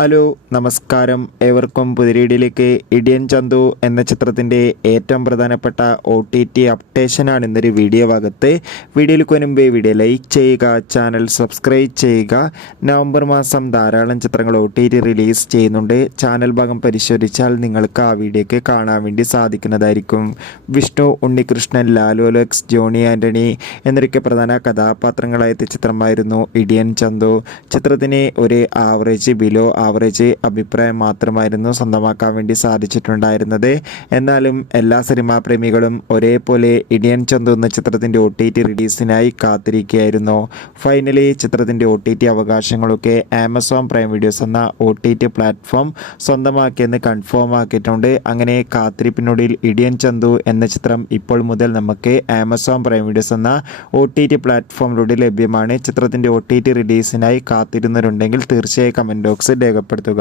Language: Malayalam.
ഹലോ നമസ്കാരം, ഏവർക്കും പുതിരീടിയിലേക്ക്. ഇടിയൻ ചന്തു എന്ന ചിത്രത്തിൻ്റെ ഏറ്റവും പ്രധാനപ്പെട്ട OTT അപ്ഡേഷനാണ് ഇന്നൊരു വീഡിയോ ഭാഗത്ത്. വീഡിയോയിലേക്ക് മുൻപേ വീഡിയോ ലൈക്ക് ചെയ്യുക, ചാനൽ സബ്സ്ക്രൈബ് ചെയ്യുക. നവംബർ മാസം ധാരാളം ചിത്രങ്ങൾ OTT റിലീസ് ചെയ്യുന്നുണ്ട്. ചാനൽ ഭാഗം പരിശോധിച്ചാൽ നിങ്ങൾക്ക് ആ വീഡിയോയ്ക്ക് കാണാൻ വേണ്ടി സാധിക്കുന്നതായിരിക്കും. വിഷ്ണു ഉണ്ണികൃഷ്ണൻ, ലാലു അലക്സ്, ജോണി ആൻ്റണി എന്നൊക്കെ പ്രധാന കഥാപാത്രങ്ങളായ ചിത്രമായിരുന്നു ഇടിയൻ ചന്തു. ചിത്രത്തിന് ഒരു ബിലോ ആവറേജ് അഭിപ്രായം മാത്രമായിരുന്നു സ്വന്തമാക്കാൻ വേണ്ടി സാധിച്ചിട്ടുണ്ടായിരുന്നത്. എന്നാലും എല്ലാ സിനിമാ പ്രേമികളും ഒരേപോലെ ഇടിയൻ ചന്തു എന്ന ചിത്രത്തിൻ്റെ OTT റിലീസിനായി കാത്തിരിക്കുകയായിരുന്നു. ഫൈനലി ചിത്രത്തിൻ്റെ OTT അവകാശങ്ങളൊക്കെ ആമസോൺ പ്രൈം വീഡിയോസ് എന്ന OTT പ്ലാറ്റ്ഫോം സ്വന്തമാക്കിയെന്ന് കൺഫേം ആക്കിയിട്ടുണ്ട്. അങ്ങനെ കാത്തിരിപ്പിനൊടുവിൽ ഇടിയൻ ചന്തു എന്ന ചിത്രം ഇപ്പോൾ മുതൽ നമുക്ക് ആമസോൺ പ്രൈം വീഡിയോസ് എന്ന OTT പ്ലാറ്റ്ഫോമിലൂടെ ലഭ്യമാണ്. ചിത്രത്തിൻ്റെ OTT റിലീസിനായി കാത്തിരുന്നവരുണ്ടെങ്കിൽ തീർച്ചയായും കമൻറ്റ് ബോക്സിൽ രേഖപ്പെടുത്തുക.